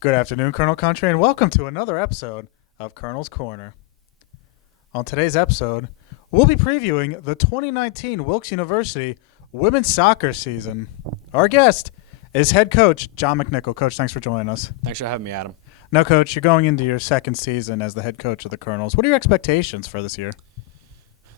Good afternoon, Colonel Country, and welcome to another episode of Colonel's Corner. On today's episode, we'll be previewing the 2019 Wilkes University women's soccer season. Our guest is head coach John McNichol. Coach, thanks for joining us. Thanks for having me, Adam. Now, Coach, you're going into your second season as the head coach of the Colonels. What are your expectations for this year?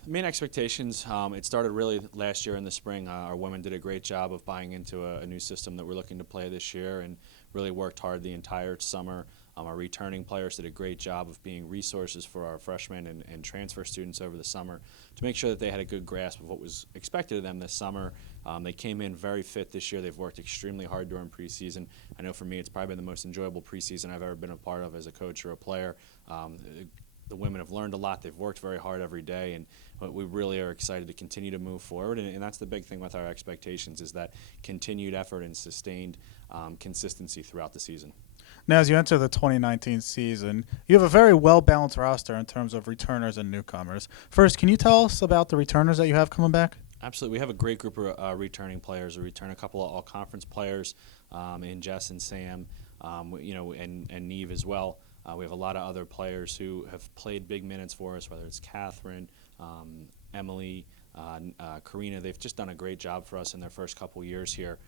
The main expectations, it started really last year in the spring. Our women did a great job of buying into a new system that we're looking to play this year and really worked hard the entire summer. Our returning players did a great job of being resources for our freshmen and transfer students over the summer to make sure that they had a good grasp of what was expected of them this summer. They came in very fit this year. They've worked extremely hard during preseason. I know for me it's probably been the most enjoyable preseason I've ever been a part of as a coach or a player. The women have learned a lot. They've worked very hard every day, and we really are excited to continue to move forward. And that's the big thing with our expectations is that continued effort and sustained consistency throughout the season. Now, as you enter the 2019 season, you have a very well-balanced roster in terms of returners and newcomers. First, can you tell us about the returners that you have coming back? Absolutely. We have a great group of returning players. We return a couple of all-conference players in Jess and Sam, and Neve as well. We have a lot of other players who have played big minutes for us, whether it's Catherine, Emily, Karina. They've just done a great job for us in their first couple years here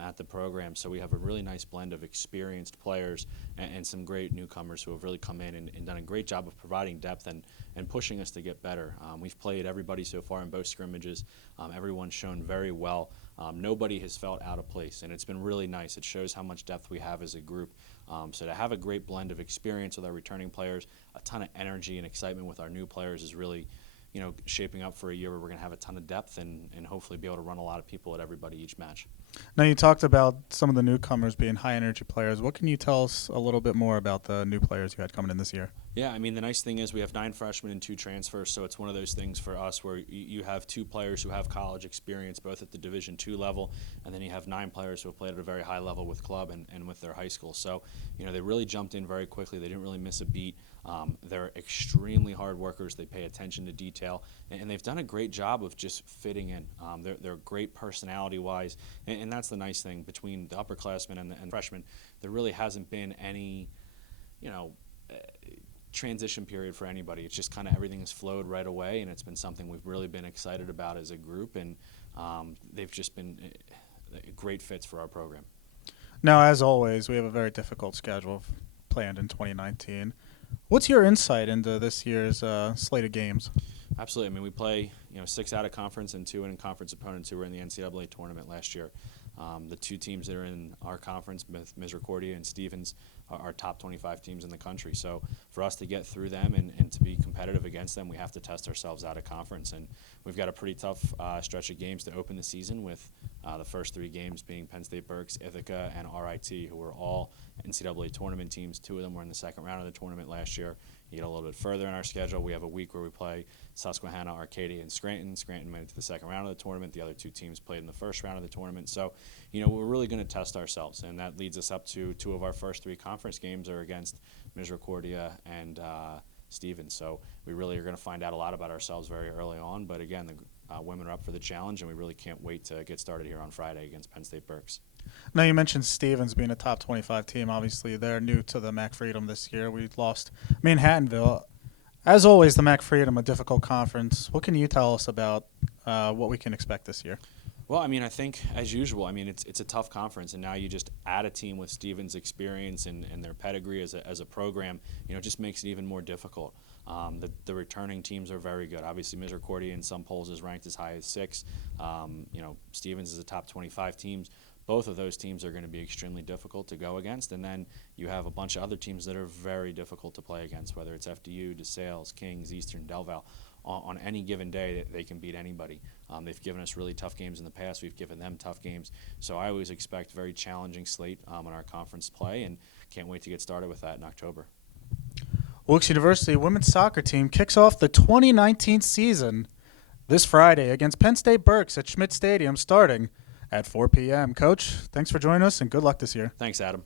at the program. So we have a really nice blend of experienced players and some great newcomers who have really come in and done a great job of providing depth and pushing us to get better. We've played everybody so far in both scrimmages. Everyone's shown very well. Nobody has felt out of place, and it's been really nice. It shows how much depth we have as a group. So to have a great blend of experience with our returning players, a ton of energy and excitement with our new players is really, shaping up for a year where we're going to have a ton of depth and hopefully be able to run a lot of people at everybody each match. Now, you talked about some of the newcomers being high-energy players. What can you tell us a little bit more about the new players you had coming in this year? Yeah, I mean, the nice thing is we have 9 freshmen and 2 transfers, so it's one of those things for us where you have 2 players who have college experience both at the Division II level, and then you have 9 players who have played at a very high level with club and with their high school. So, they really jumped in very quickly. They didn't really miss a beat. They're extremely hard workers. They pay attention to detail, and they've done a great job of just fitting in. They're great personality-wise, and that's the nice thing between the upperclassmen and the freshmen. There really hasn't been any, transition period for anybody. It's just kind of everything has flowed right away, and it's been something we've really been excited about as a group, and they've just been great fits for our program. Now, as always, we have a very difficult schedule planned in 2019. What's your insight into this year's slate of games? Absolutely. I mean, we play 6 out of conference and 2 in-conference opponents who were in the NCAA tournament last year. The 2 teams that are in our conference, Misericordia and Stevens, are top 25 teams in the country. So for us to get through them and to be competitive against them, we have to test ourselves out of conference. And we've got a pretty tough stretch of games to open the season with the first 3 games being Penn State Berks, Ithaca, and RIT, who were all NCAA tournament teams. 2 of them were in the second round of the tournament last year. You get a little bit further in our schedule. We have a week where we play Susquehanna, Arcadia, and Scranton. Scranton made it to the second round of the tournament. The other 2 teams played in the first round of the tournament. So, we're really going to test ourselves, and that leads us up to 2 of our first 3 conference games are against Misericordia and Stevens. So we really are going to find out a lot about ourselves very early on. But again, the women are up for the challenge, and we really can't wait to get started here on Friday against Penn State Berks. Now, you mentioned Stevens being a top 25 team. Obviously, they're new to the MAC Freedom this year. We lost Manhattanville. As always, the MAC Freedom, a difficult conference. What can you tell us about what we can expect this year? Well, I mean, I think, as usual, it's a tough conference, and now you just add a team with Stevens' experience and their pedigree as a program, it just makes it even more difficult. The returning teams are very good. Obviously, Misericordia in some polls is ranked as high as 6. Stevens is a top 25 teams. Both of those teams are going to be extremely difficult to go against, and then you have a bunch of other teams that are very difficult to play against, whether it's FDU, DeSales, Kings, Eastern, Del Val. On any given day, they can beat anybody. They've given us really tough games in the past. We've given them tough games. So I always expect very challenging slate on our conference play, and can't wait to get started with that in October. Wilkes University women's soccer team kicks off the 2019 season this Friday against Penn State Berks at Schmidt Stadium starting at 4 p.m. Coach, thanks for joining us, and good luck this year. Thanks, Adam.